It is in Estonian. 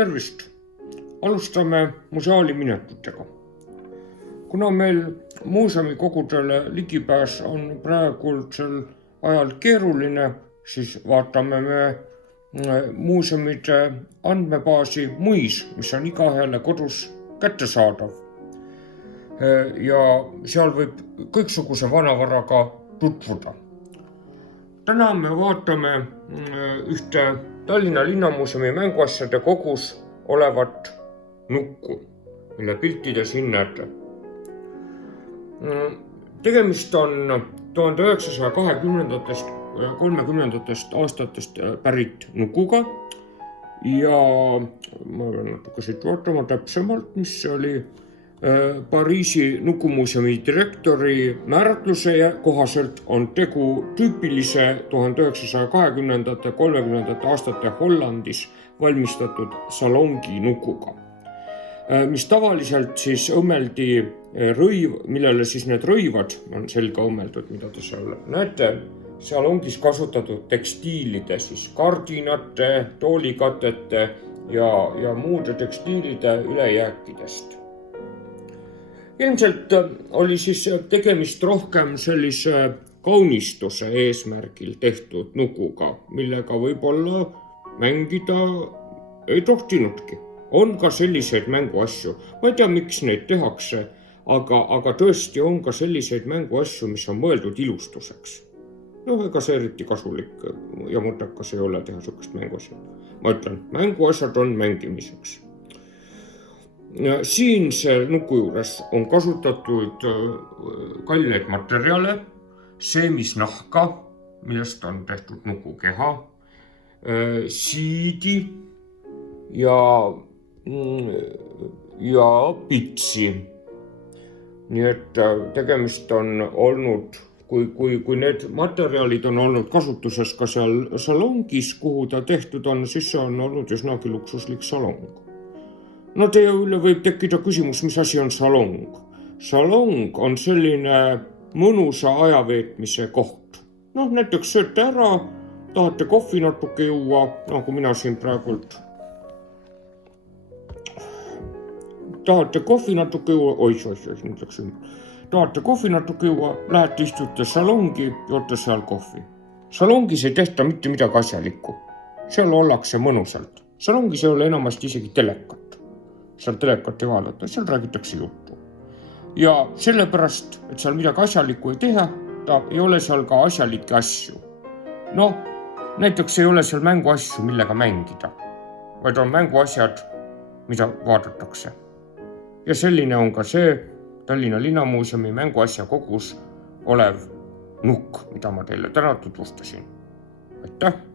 Tervist! Alustame museaali minekutega. Kuna meil muuseumikogudele ligipääs on praegusel ajal keeruline, siis vaatame me muuseumide andmebaasi MuIS, mis on igaühele kodus kättesaadav. Ja seal võib kõiksuguse vanavaraga tutvuda. Täna me vaatame ühte Tallinna Linnamuuseumi mänguasjade kogus olevat nukku, mille piltide siin näete. Tegemist on 1920-ndatest, 30-ndatest aastatest pärit nukuga ja ma pean natuke siit vaatama täpsemalt, mis oli Pariisi nukumuuseumi direktori määratluse kohaselt on tegu tüüpilise 1920-ndate, 30-ndate aastate Hollandis valmistatud salongi nukuga, mis tavaliselt siis õmmeldi millele siis need rõivad on selga õmmeldud, mida te seal näete. Salongis kasutatud tekstiilide, siis kardinate, toolikatete ja muude tekstiilide ülejääkidest. Ilmselt oli siis tegemist rohkem sellise kaunistuse eesmärgil tehtud nukuga, millega võib-olla mängida ei tohtinudki. On ka selliseid mänguasju. Ma ei tea, miks neid tehakse, aga tõesti on ka selliseid mänguasju, mis on mõeldud ilustuseks. Ega see eriti kasulik ja mõttekas ei ole teha sellist mänguasja. Ma ütlen, mänguasjad on mängimiseks. Siin see nuku juures on kasutatud kalleid materjale, seemisnahka, millest on tehtud nuku keha, siidi ja pitsi. Nii et tegemist on olnud, kui need materjalid on olnud kasutuses ka seal salongis, kuhu ta tehtud on, siis see on olnud üsnagi luksuslik salong. No teie üle võib tekkida küsimus, mis asi on salong. Salong on selline mõnusa ajaveetmise koht. Näiteks sööte ära, tahate kohvi natuke juua, nagu mina siin praegult. Tahate kohvi natuke juua, tahate kohvi natuke juua, lähete istute salongi, joote seal kohvi. Salongis ei tehta mitte midagi asjalikku. Seal ollakse mõnusalt. Salongis ei ole enamasti isegi telekat. Seal telekat ei vaadata, seal räägitakse juttu. Ja sellepärast, et seal midagi asjalikku ei teha, ta ei ole seal ka asjalikke asju. Näiteks ei ole seal mänguasju, millega mängida, vaid on mänguasjad, mida vaadatakse. Ja selline on ka see Tallinna Linnamuuseumi mänguasja kogus olev nukk, mida ma teile täna tutvustasin. Aitäh!